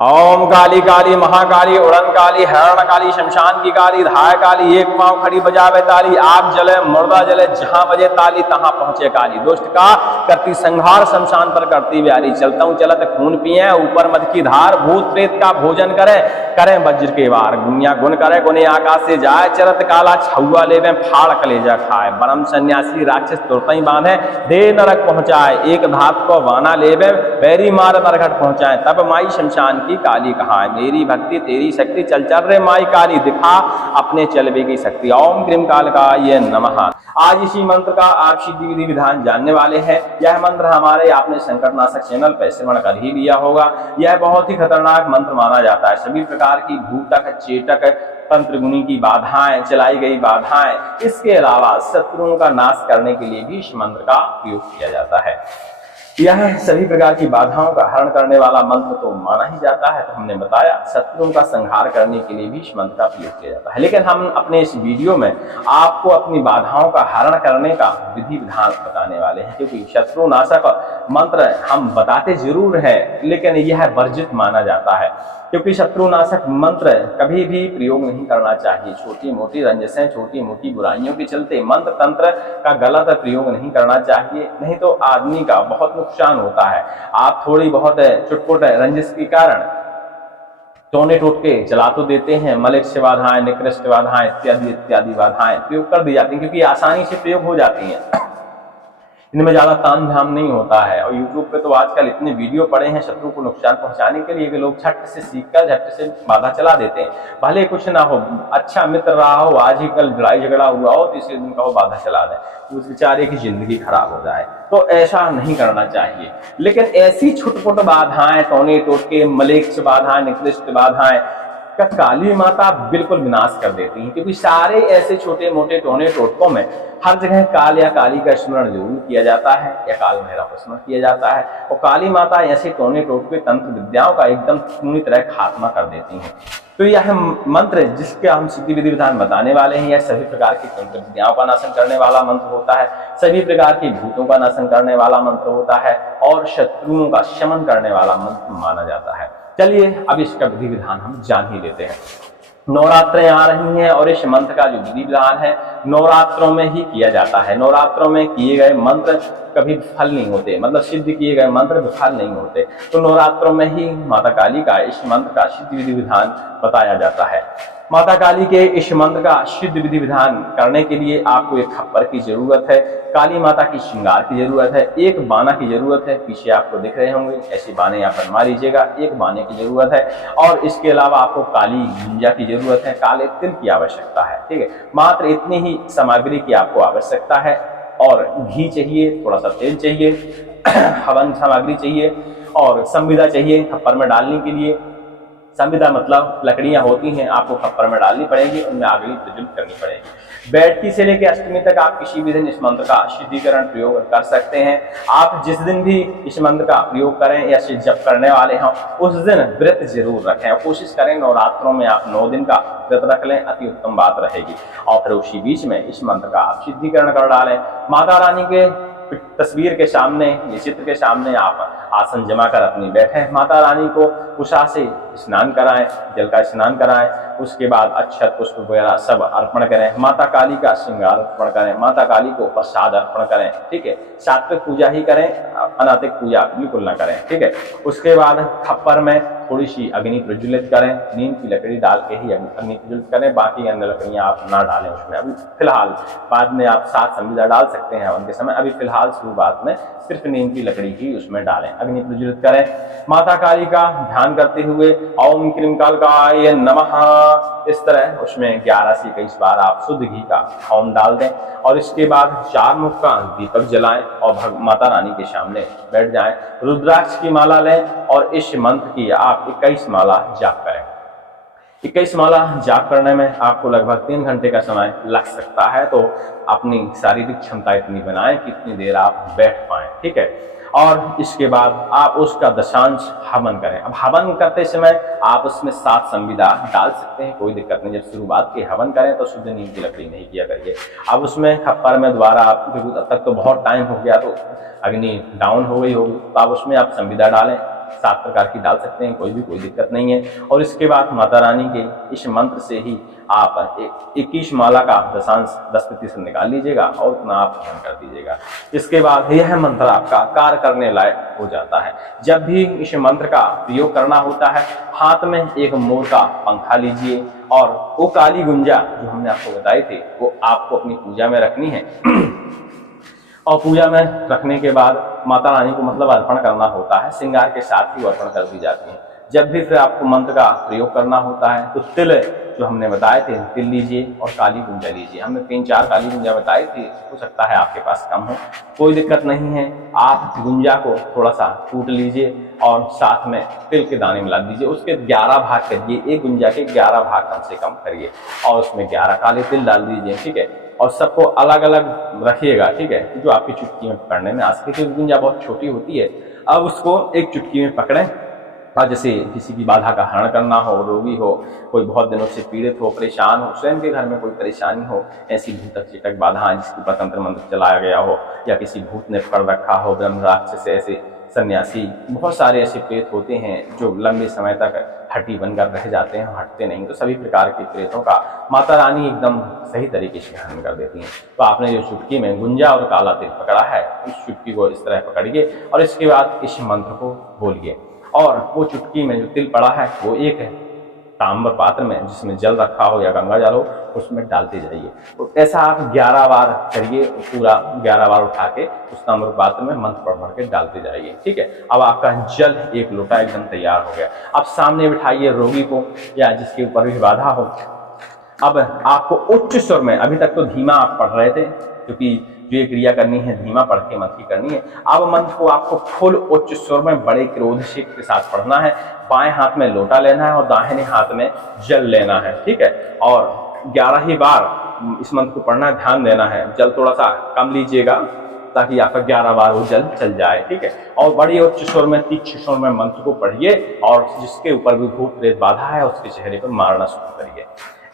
ओम काली काली महाकाली उड़न काली हरण काली शमशान की काली धाय काली एक पांव खड़ी बजावे ताली आग जले मुर्दा जले जहां बजे ताली तहां पहुंचे काली दुष्ट का करती संहार शमशान पर करती ब्यारी चलता हूं चलत खून पिए ऊपर मद की धार भूत प्रेत का भोजन करे करें वज्र के वार गुनिया गुन करे गुने आकाश से जाए चरत काला छुआ लेवे फाड़ कलेजा खाए परम सन्यासी राक्षस तुरतई बांधे दे नरक पहुंचाए एक धात को वाना लेवे बैरी मार नरघट पहुंचाए तब माई शमशान की काली कहा है मेरी भक्ति तेरी शक्ति चल चल रे माई काली दिखा अपने चलवे की शक्ति ओम क्रीम काल का ये नमः। आज इसी मंत्र का आप सिद्धि विधि विधान जानने वाले हैं। यह मंत्र हमारे आपने संकटनाशक चैनल पर श्रवण कर ही लिया होगा। यह बहुत ही खतरनाक मंत्र माना जाता है। सभी प्रकार की भूतक चेटक तंत्र गुनी की बाधाएं चलाई गई बाधाएं इसके अलावा शत्रुओं का नाश करने के लिए भी इस मंत्र का प्रयोग किया जाता है। यह सभी प्रकार की बाधाओं का हरण करने वाला मंत्र तो माना ही जाता है। तो हमने बताया शत्रुओं का संहार करने के लिए भी इस मंत्र का प्रयोग किया जाता है। लेकिन हम अपने इस वीडियो में आपको अपनी बाधाओं का हरण करने का विधि विधान बताने वाले हैं, क्योंकि शत्रु नाशक मंत्र हम बताते जरूर है लेकिन यह वर्जित माना जाता है, क्योंकि शत्रुनाशक मंत्र कभी भी प्रयोग नहीं करना चाहिए। छोटी मोटी रंजसें छोटी मोटी बुराइयों के चलते मंत्र तंत्र का गलत प्रयोग नहीं करना चाहिए, नहीं तो आदमी का बहुत नुकसान होता है। आप थोड़ी बहुत चुटपुट रंजिश के कारण टोने टोटके चला तो देते हैं, मलेक्ष बाधाएं निकृष्ट बाधाएं इत्यादि इत्यादि बाधाएं प्रयोग कर दी जाती हैं, क्योंकि आसानी से प्रयोग हो जाती हैं। इनमें ज्यादा ताम झाम नहीं होता है। और YouTube पे तो आजकल इतने वीडियो पड़े हैं शत्रु को नुकसान पहुंचाने के लिए कि लोग झट से सीखकर झट से बाधा चला देते हैं। भले कुछ ना हो, अच्छा मित्र रहा हो, आज ही कल लड़ाई झगड़ा हुआ हो, तीसरे दिन का वो बाधा चला दे तो उस बेचारे की जिंदगी खराब हो जाए। तो ऐसा नहीं करना चाहिए। लेकिन ऐसी छुटपुट बाधाएं टोने टोटके मलेक्ष बाधाएं निकृष्ट बाधाएं का काली माता बिल्कुल विनाश कर देती हैं, क्योंकि सारे ऐसे छोटे मोटे टोने टोटकों में हर जगह काल या काली का स्मरण जरूर किया जाता है या काल भैरव का स्मरण किया जाता है। और काली माता ऐसे टोने टोटके तंत्र विद्याओं का एकदम पूरी तरह खात्मा कर देती हैं। तो यह मंत्र जिसके हम सिद्धि विधि विधान बताने वाले हैं, यह सभी प्रकार की तंत्र विद्याओं का नाशन करने वाला मंत्र होता है, सभी प्रकार की भूतों का नाशन करने वाला मंत्र होता है और शत्रुओं का शमन करने वाला मंत्र माना जाता है। चलिए अब इसका विधि विधान हम जान ही लेते हैं। नवरात्रें आ रही हैं और इस मंत्र का जो विधि विधान है नवरात्रों में ही किया जाता है। नवरात्रों में किए गए मंत्र कभी विफल नहीं होते, मतलब सिद्ध किए गए मंत्र विफल नहीं होते। तो नवरात्रों में ही माता काली का इस मंत्र का सिद्ध विधि विधान बताया जाता है। माता काली के इस मंत्र का सिद्ध विधि विधान करने के लिए आपको एक खप्पर की जरूरत है, काली माता की श्रृंगार की जरूरत है, एक बाना की जरूरत है, पीछे आपको दिख रहे होंगे ऐसे बाने यहाँ बनवा लीजिएगा, एक बाने की जरूरत है। और इसके अलावा आपको काली गुंजा की जरूरत है, काले तिल की आवश्यकता है। ठीक है, मात्र इतनी ही सामग्री की आपको आवश्यकता है। और घी चाहिए, थोड़ा सा तेल चाहिए, हवन सामग्री चाहिए और संविदा चाहिए खप्पर में डालने के लिए। संविदा मतलब लकड़ियां होती हैं, आपको खप्पर में डालनी पड़ेगी, उनमें आगली प्रज्वलित करनी पड़ेगी। बैठकी से लेकर अष्टमी तक आप किसी भी दिन इस मंत्र का सिद्धिकरण प्रयोग कर सकते हैं। आप जिस दिन भी इस मंत्र का प्रयोग करें या जप करने वाले हों उस दिन व्रत जरूर रखें और कोशिश करें नवरात्रों में आप 9 दिन का व्रत रख लें, अति उत्तम बात रहेगी। और फिर उसी बीच में इस मंत्र का आप सिद्धिकरण कर डालें। माता रानी के तस्वीर के सामने ये चित्र के सामने आप आसन जमा कर अपनी बैठें, माता रानी को उषा से स्नान कराएं, जल का स्नान कराएं, उसके बाद अक्षत पुष्प वगैरह सब अर्पण करें, माता काली का श्रृंगार अर्पण करें, माता काली को प्रसाद अर्पण करें। ठीक है, सात्विक पूजा ही करें, अनैतिक पूजा बिल्कुल ना करें। ठीक है, उसके बाद खप्पर में थोड़ी सी अग्नि प्रज्वलित करें, नीम की लकड़ी डाल के ही अग्नि प्रज्वलित करें, बाकी अन्य लकड़ियां आप ना डालें उसमें अभी फिलहाल। बाद में आप 7 संविदा डाल सकते हैं हवन के समय, अभी फिलहाल शुरुआत में सिर्फ नीम की लकड़ी ही उसमें डालें, अग्नि प्रज्वलित करें। माता काली का ध्यान करते हुए ओम क्रीम कालकाय नमः इस तरह उसमें 11 से 21 बार आप शुद्ध घी का होम डाल दें और इसके बाद 4 मुख का दीपक जलाएं और माता रानी के सामने बैठ जाएं। रुद्राक्ष की माला लें और इस मंत्र की आप 21 माला जाप करें। 21 माला जाप करने में आपको लगभग 3 घंटे का समय लग सकता है। तो अपनी शारीरिक क्षमता इतनी बनाएं कि इतनी देर आप बैठ पाएं। ठीक है, और इसके बाद आप उसका दशांश हवन करें। अब हवन करते समय आप उसमें 7 संविदा डाल सकते हैं, कोई दिक्कत नहीं। जब शुरुआत के हवन करें तो शुद्ध नीम की लकड़ी नहीं किया करिए। अब उसमें खप्पर में दोबारा आप, क्योंकि तब तक तो बहुत टाइम हो गया तो अग्नि डाउन हो गई होगी, तो आप उसमें आप संविदा डालें, 7 प्रकार की डाल सकते हैं, कोई दिक्कत नहीं है। और इसके बाद माता रानी के इस मंत्र से ही आप 21 माला का दशांश 10% निकाल लीजिएगा और उतना आप ग्रहण कर दीजिएगा। इसके बाद यह मंत्र आपका कार्य करने लायक हो जाता है। जब भी इस मंत्र का प्रयोग करना होता है, हाथ में एक मोर का पंखा लीजिए और वो काली गुंजा जो हमने आपको बताई थी वो आपको अपनी पूजा में रखनी है और पूजा में रखने के बाद माता रानी को मतलब अर्पण करना होता है, श्रृंगार के साथ ही अर्पण कर दी जाती है। जब भी फिर आपको मंत्र का प्रयोग करना होता है तो तिल जो हमने बताए थे, तिल लीजिए और काली गुंजा लीजिए। हमने 3-4 काली गुंजा बताई थी, हो सकता है आपके पास कम हो, कोई दिक्कत नहीं है। आप गुंजा को थोड़ा सा कूट लीजिए और साथ में तिल के दाने मिला दीजिए, उसके 11 भाग करिए, एक गुंजा के 11 भाग कम से कम करिए और उसमें 11 काले तिल डाल दीजिए, ठीक है। और सबको अलग अलग रखिएगा, ठीक है, जो आपकी चुटकी में पकड़ने में आ सके, क्योंकि गुंजा बहुत छोटी होती है। अब उसको एक चुटकी में पकड़ें और जैसे किसी की बाधा का हरण करना हो, रोगी हो, कोई बहुत दिनों से पीड़ित हो, परेशान हो, स्वयं के घर में कोई परेशानी हो, ऐसी भूतक चिटक बाधाएं जिसके ऊपर तंत्र मंत्र चलाया गया हो या किसी भूत ने पकड़ रखा हो, ब्रह्म राक्षस, ऐसे सन्यासी, बहुत सारे ऐसे प्रेत होते हैं जो लंबे समय तक हड्डी बनकर रह जाते हैं, हटते नहीं। तो सभी प्रकार के प्रेतों का माता रानी एकदम सही तरीके से हरण कर देती हैं। तो आपने जो चुटकी में गुंजा और काला तिल पकड़ा है, उस चुटकी को इस तरह पकड़िए और इसके बाद इस मंत्र को बोलिए और वो चुटकी में जो तिल पड़ा है वो एक ताम्र पात्र में जिसमें जल रखा हो या गंगा जल हो उसमें डालते जाइए। तो ऐसा आप 11 बार करिए, पूरा 11 बार उठा के उस ताम्र पात्र में मंत्र पढ़ पढ़ के डालते जाइए, ठीक है। अब आपका जल 1 लोटा एकदम तैयार हो गया। अब सामने बिठाइए रोगी को या जिसके ऊपर भी बाधा हो। अब आपको उच्च स्वर में, अभी तक तो धीमा आप पढ़ रहे थे क्योंकि जो ये क्रिया करनी है धीमा पढ़ के मंत्र की करनी है। अब मंत्र को आपको फुल उच्च स्वर में बड़े क्रोध के साथ पढ़ना है। बाएं हाथ में लोटा लेना है और दाहिने हाथ में जल लेना है, ठीक है। और 11 ही बार इस मंत्र को पढ़ना, ध्यान देना है। जल थोड़ा सा कम लीजिएगा ताकि आपका 11 बार वो जल चल जाए, ठीक है। और बड़ी उच्च स्वर में, तीक्ष्ण स्वर में मंत्र को पढ़िए और जिसके ऊपर भी भूत प्रेत बाधा है उसके चेहरे पर मारना शुरू करिए।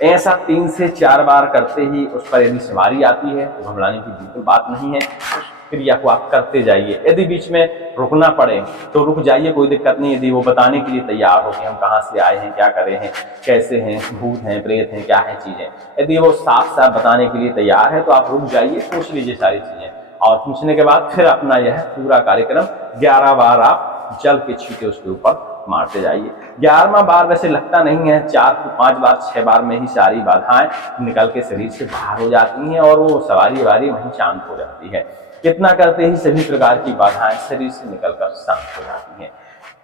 ऐसा 3 से 4 बार करते ही उस पर यदि सवारी आती है तो घबराने की बिल्कुल बात नहीं है। उस क्रिया को आप करते जाइए। यदि बीच में रुकना पड़े तो रुक जाइए, कोई दिक्कत नहीं। यदि वो बताने के लिए तैयार हो कि हम कहाँ से आए हैं, क्या करे हैं, कैसे हैं, भूत हैं, प्रेत हैं, क्या है चीजें, यदि वो साफ साफ बताने के लिए तैयार है तो आप रुक जाइए, पूछ लीजिए सारी चीजें और पूछने के बाद फिर अपना यह पूरा कार्यक्रम 11 बार आप जल के छींटे उसके ऊपर मारते जाइए। 11वां बार वैसे लगता नहीं है, 4-5 बार 6 बार में ही सारी बाधाएं निकल के शरीर से बाहर हो जाती हैं और वो सवारी वहीं शांत हो जाती है। इतना करते ही सभी प्रकार की बाधाएं शरीर से निकलकर शांत हो जाती हैं।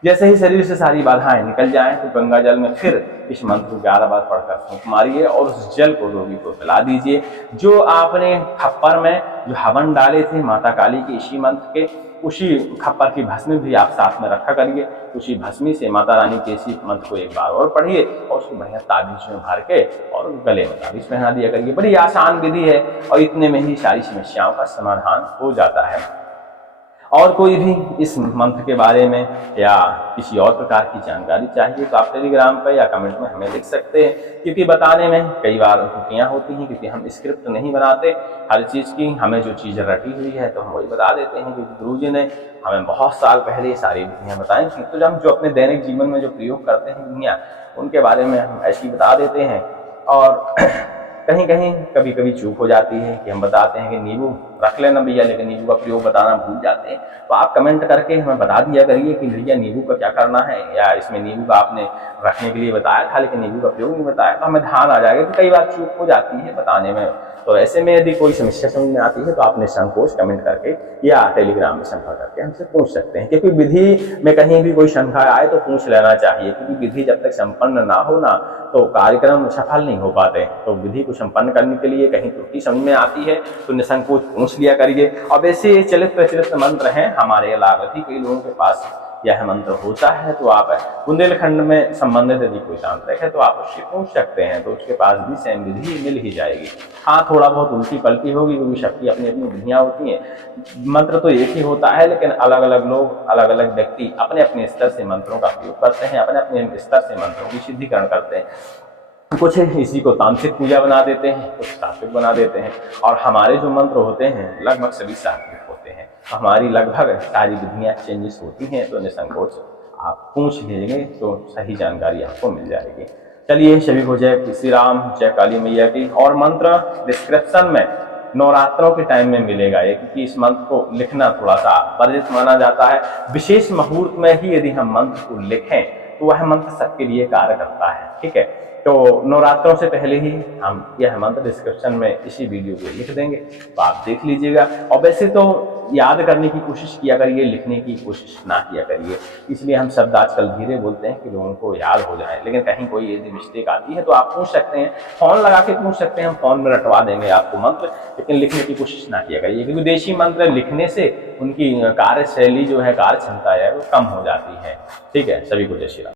जैसे ही शरीर से सारी बाधाएं निकल जाएं तो गंगा जल में फिर इस मंत्र को 11 बार पढ़कर फूंक मारिए और उस जल को रोगी को पिला दीजिए। जो आपने खप्पर में जो हवन डाले थे माता काली के इसी मंत्र के, उसी खप्पर की भस्मी भी आप साथ में रखा करिए। उसी भस्मी से माता रानी के इसी मंत्र को 1 बार और पढ़िए और उसको बढ़िया ताबीज में भर के और गले में ताबीज पहना दिया करिए। बड़ी आसान विधि है और इतने में ही सारी समस्याओं का समाधान हो जाता है। और कोई भी इस मंत्र के बारे में या किसी और प्रकार की जानकारी चाहिए तो आप टेलीग्राम पर या कमेंट में हमें लिख सकते हैं, क्योंकि बताने में कई बार त्रुटियां होती हैं, क्योंकि हम स्क्रिप्ट नहीं बनाते हर चीज़ की। हमें जो चीज़ रटी हुई है तो हम वही बता देते हैं, क्योंकि गुरुजी ने हमें बहुत साल पहले ये सारी विधियाँ बताई थी। तो हम जो अपने दैनिक जीवन में जो प्रयोग करते हैं विधियाँ, उनके बारे में हम ऐसी बता देते हैं। और कहीं कहीं कभी कभी चूक हो जाती है कि हम बताते हैं कि नींबू रख लेना भैया, लेकिन नींबू का प्रयोग बताना भूल जाते हैं। तो आप कमेंट करके हमें बता दिया करिए कि भैया नींबू का क्या करना है, या इसमें नींबू का आपने रखने के लिए बताया था लेकिन नींबू का प्रयोग नहीं बताया, तो हमें ध्यान आ जाएगा कि कई बार चूक हो जाती है बताने में। तो ऐसे में यदि कोई समस्या समझ में आती है तो आप निसंकोच कमेंट करके या टेलीग्राम में संपर्क करके हमसे पूछ सकते हैं, क्योंकि विधि में कहीं भी कोई शंका आए तो पूछ लेना चाहिए, क्योंकि विधि जब तक संपन्न ना हो ना तो कार्यक्रम सफल नहीं हो पाते। तो विधि को संपन्न करने के लिए कहीं त्रुटि समझ में आती है तो निसंकोच पूछ लिया करिए। अब ऐसे चलित प्रचलित मंत्र हैं हमारे अलावा भी कई लोगों के पास यह मंत्र होता है, तो आप बुंदेलखंड में संबंधित यदि कोई तांत्रिक है तो आप उससे पूछ सकते हैं, तो उसके पास भी सेम विधि मिल ही जाएगी। हाँ, थोड़ा बहुत उल्टी पलटी होगी क्योंकि सबकी अपनी अपनी विधियाँ होती हैं। मंत्र तो एक ही होता है, लेकिन अलग अलग लोग, अलग अलग व्यक्ति अपने अपने स्तर से मंत्रों का प्रयोग करते हैं, अपने अपने स्तर से मंत्रों की सिद्धिकरण करते हैं। कुछ इसी को तांत्रिक पूजा बना देते हैं, कुछ सात्विक बना देते हैं, और हमारे जो मंत्र होते हैं लगभग सभी सात्विक होते हैं। हमारी लगभग सारी विधियाँ चेंजेस होती हैं, तो निसंकोच आप पूछ लीजिए तो सही जानकारी आपको मिल जाएगी। चलिए, सभी को जय श्री राम, जय काली मैया की। और मंत्र डिस्क्रिप्शन में नवरात्रों के टाइम में मिलेगा ये, क्योंकि इस मंत्र को लिखना थोड़ा सा वर्जित माना जाता है। विशेष मुहूर्त में ही यदि हम मंत्र को लिखें तो वह मंत्र सबके लिए कार्य करता है। ठीक है, तो नवरात्रों से पहले ही हम यह मंत्र डिस्क्रिप्शन में इसी वीडियो को लिख देंगे, तो आप देख लीजिएगा। और वैसे तो याद करने की कोशिश किया करिए, लिखने की कोशिश ना किया करिए। इसलिए हम शब्द आजकल धीरे बोलते हैं कि लोगों को याद हो जाए, लेकिन कहीं कोई यदि मिस्टेक आती है तो आप पूछ सकते हैं, फोन लगा के पूछ सकते हैं, हम फोन में रटवा देंगे आपको मंत्र, लेकिन लिखने की कोशिश ना किया करिए, क्योंकि देशी मंत्र लिखने से उनकी कार्यशैली जो है, कार्य क्षमता है वो कम हो जाती है। ठीक है, सभी को जय श्री राम।